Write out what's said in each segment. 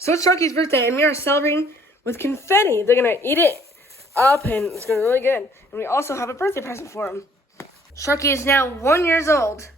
So it's Sharky's birthday, and we are celebrating with confetti. They're gonna eat it up, and it's gonna be really good. And we also have a birthday present for him. Sharky is now 1 year old.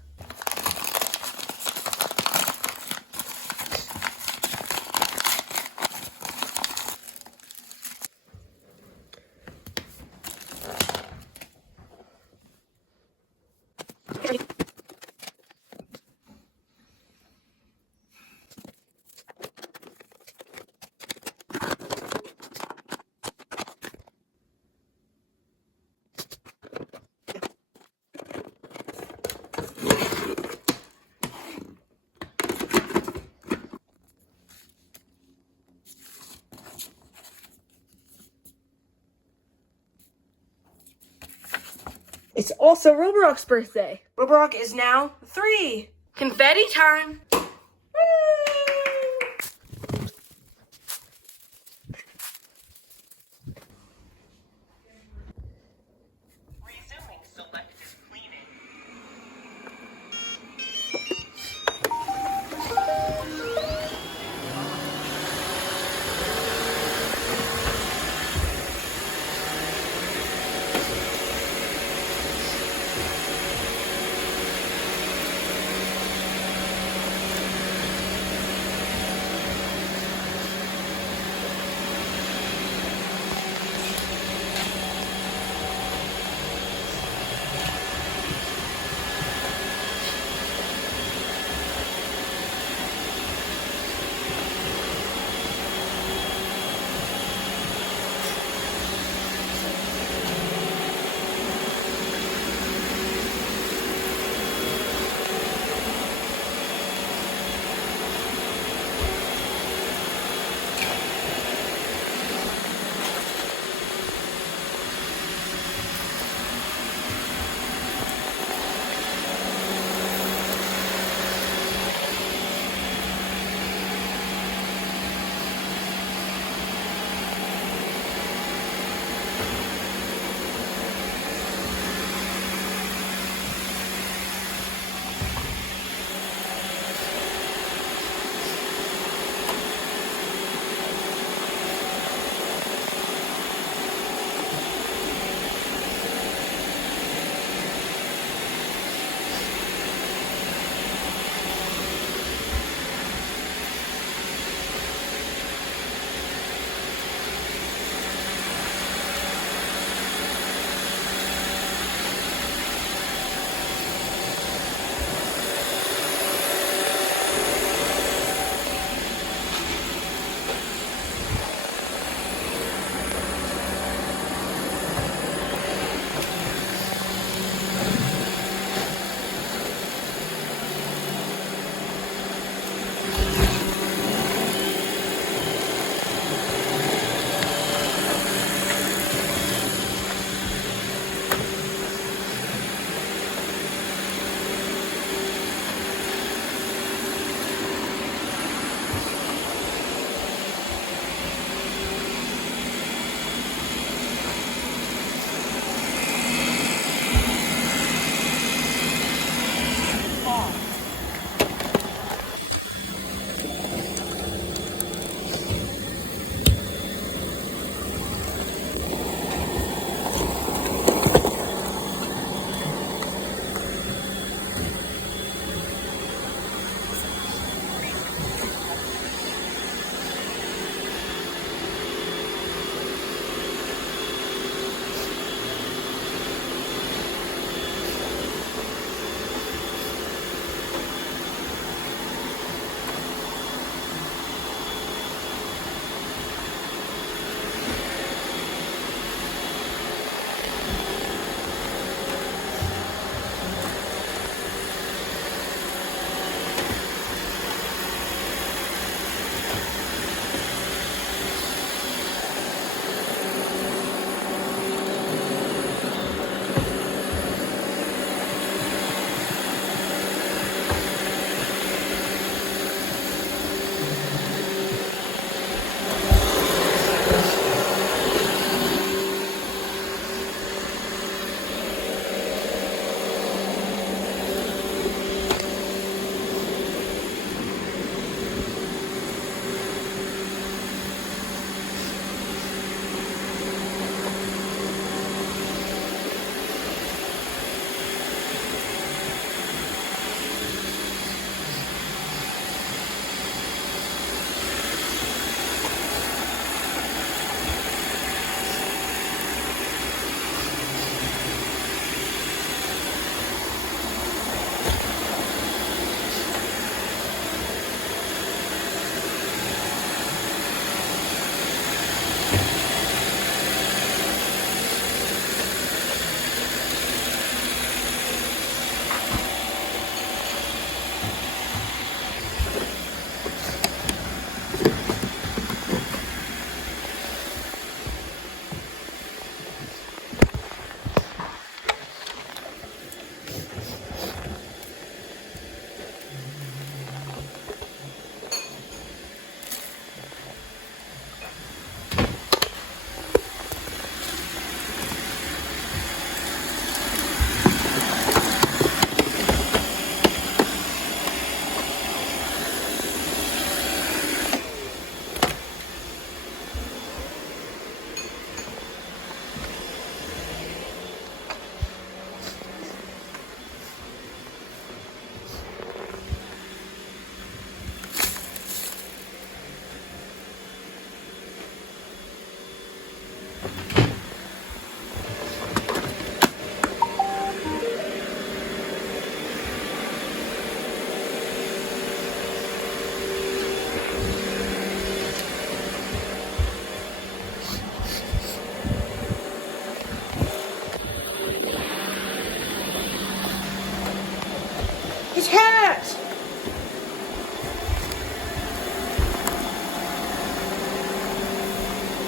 It's also Roborock's birthday. Roborock is now 3. Confetti time! Woo! Resuming selective cleaning.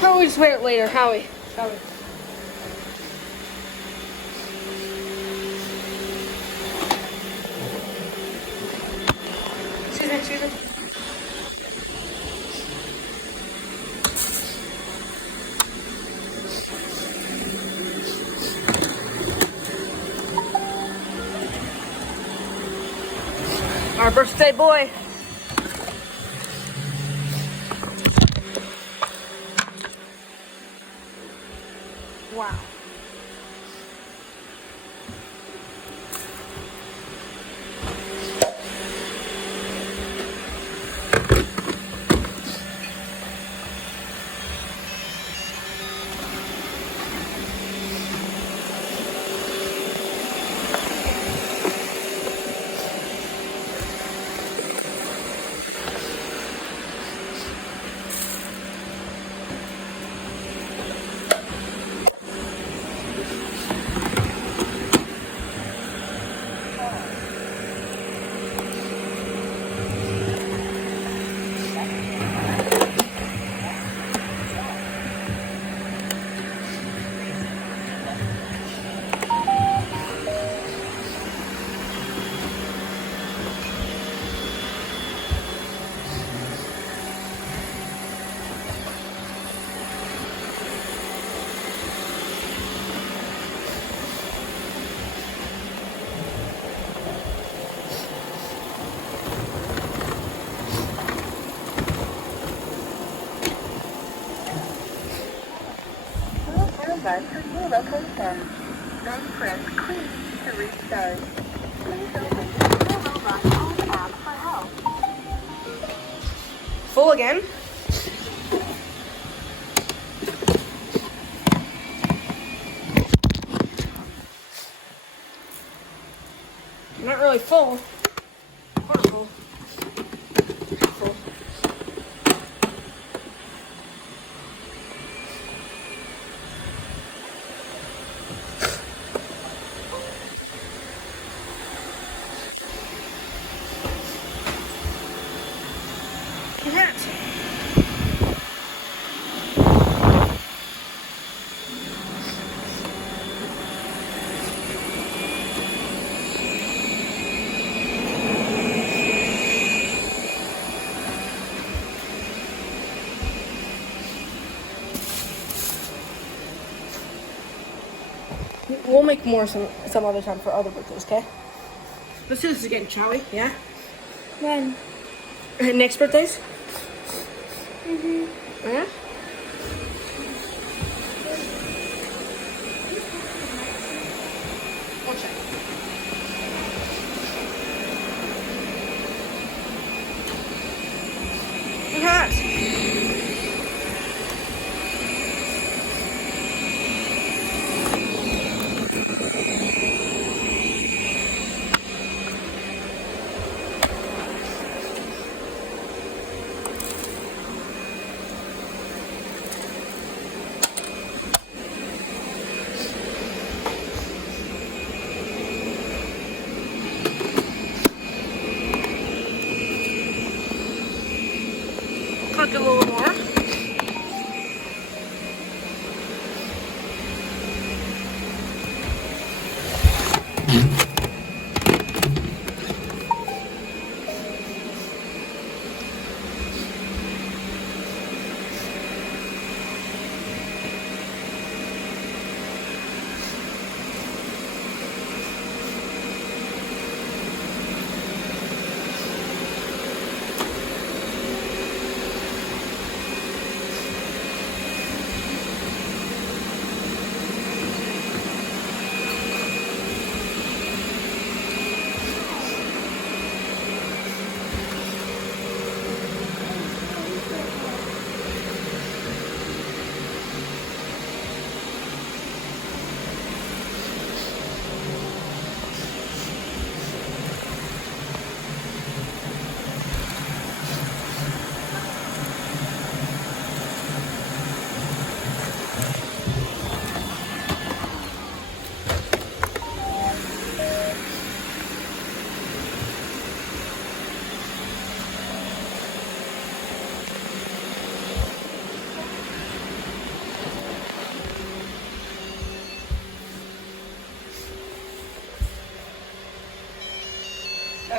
How about we just wear it later, Howie? Shall we? Excuse me. Our birthday boy. Wow. Bus for new location. Then press Queen to restart. Please open the roomba home app for help. Full again. Not really full. Quarter full. Half full. Look at that. We'll make more some other time for other birthdays, okay? Let's do this again, shall we? Yeah? When? Next birthdays? Yeah? One second. Look at that.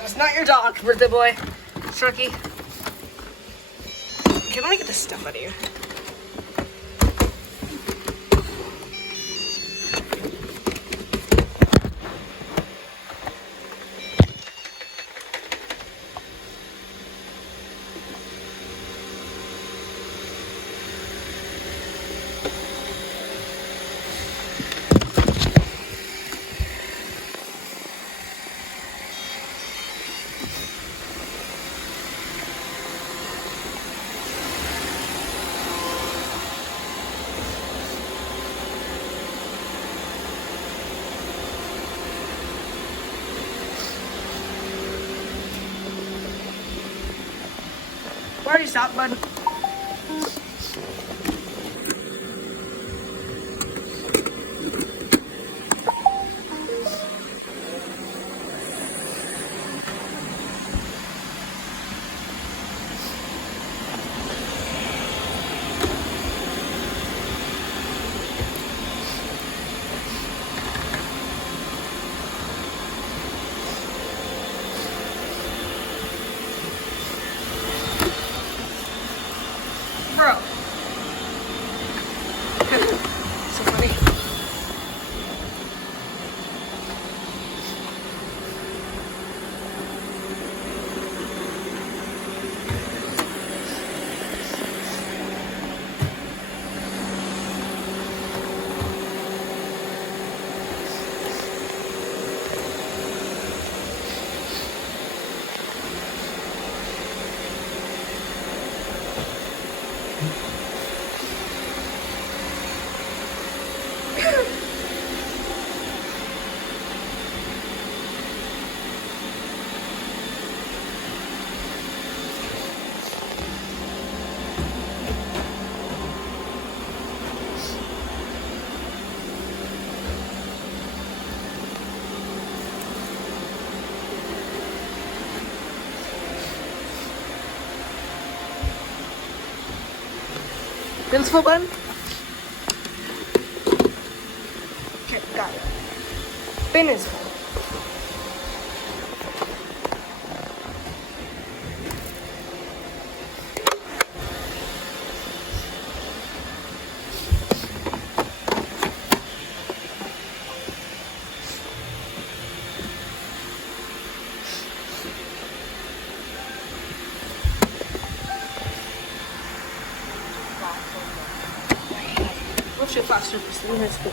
That is not your dog, birthday boy. Sharky. Okay, let me get this stuff out of here. Where are you stop, bud? Bro. So funny. Bin's full, bud? Okay, got it. Bin is full. What's your faster in high school?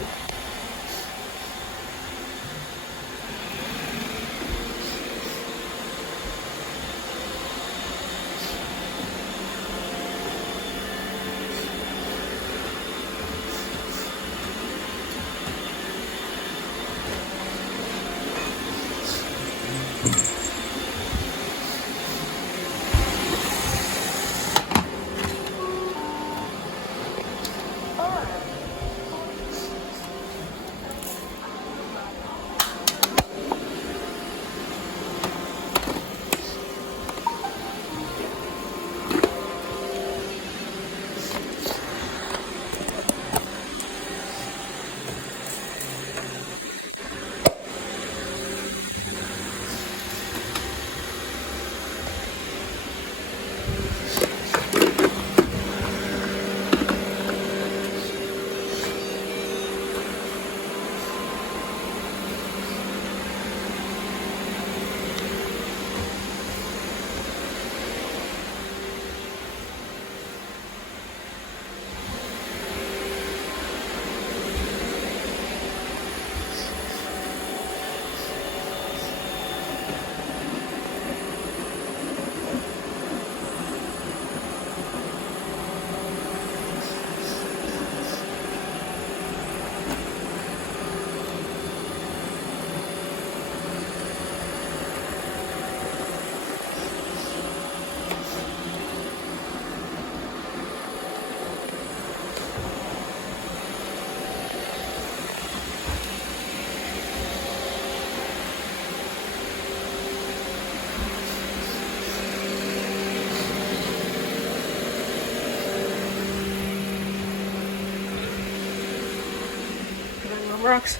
Rocks.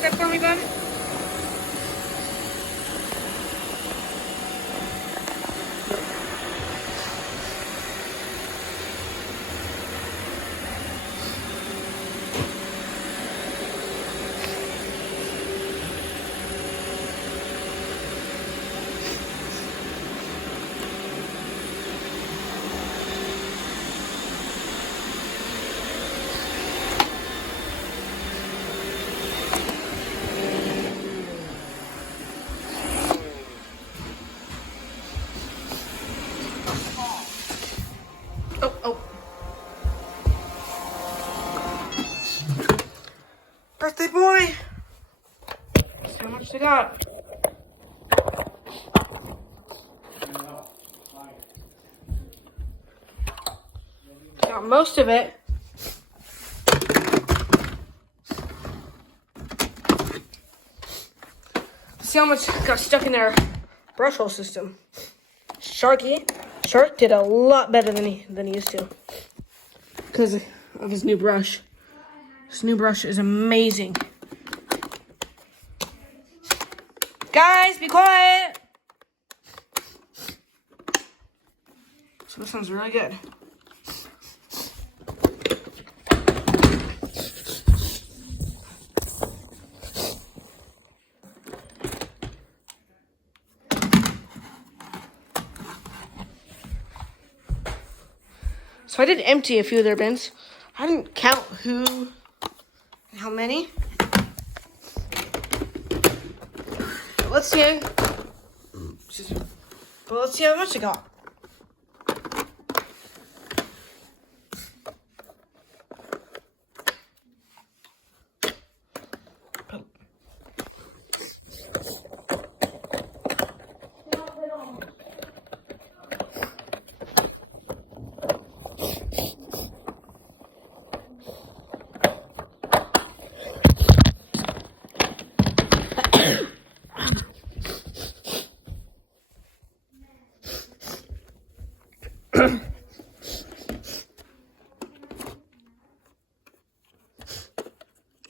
get that for me, bud? Oh. Birthday boy. See how much they got. Got most of it. See how much got stuck in their brush hole system. Shark did a lot better than he used to because of his new brush. This new brush is amazing. Guys, be quiet. So this one's really good. So I did empty a few of their bins. I didn't count who and how many. But let's see. But let's see how much I got.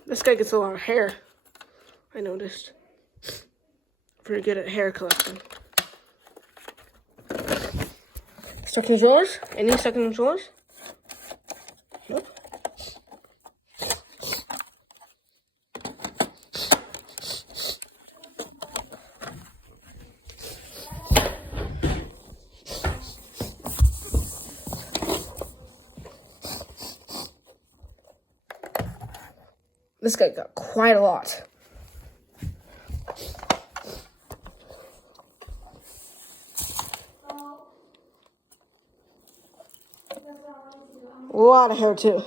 This guy gets a lot of hair, I noticed. Pretty good at hair collecting. Stuck in the drawers? Any stuck in the drawers? Nope. This guy got quite a lot. A lot of hair too.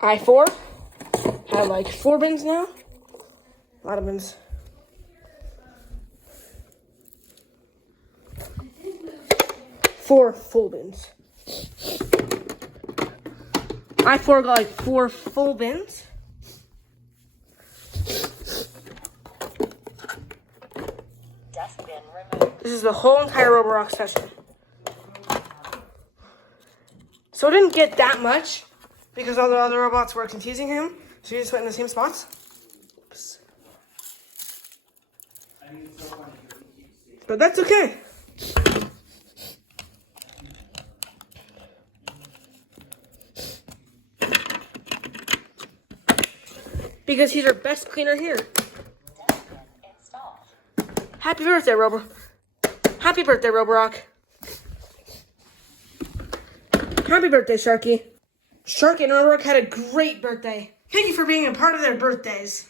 I4 have like 4 bins now. A lot of bins. Four full bins. I4 got like 4 full bins. Dustbin removed. This is the whole entire Roborock session. So it didn't get that much because all the other robots were confusing him. So he just went in the same spots. Oops. But that's okay. Because he's our best cleaner here. Dustbin installed. Happy birthday, Happy birthday, Roborock. Happy birthday, Sharky. Sharky and Roborock had a great birthday. Thank you for being a part of their birthdays.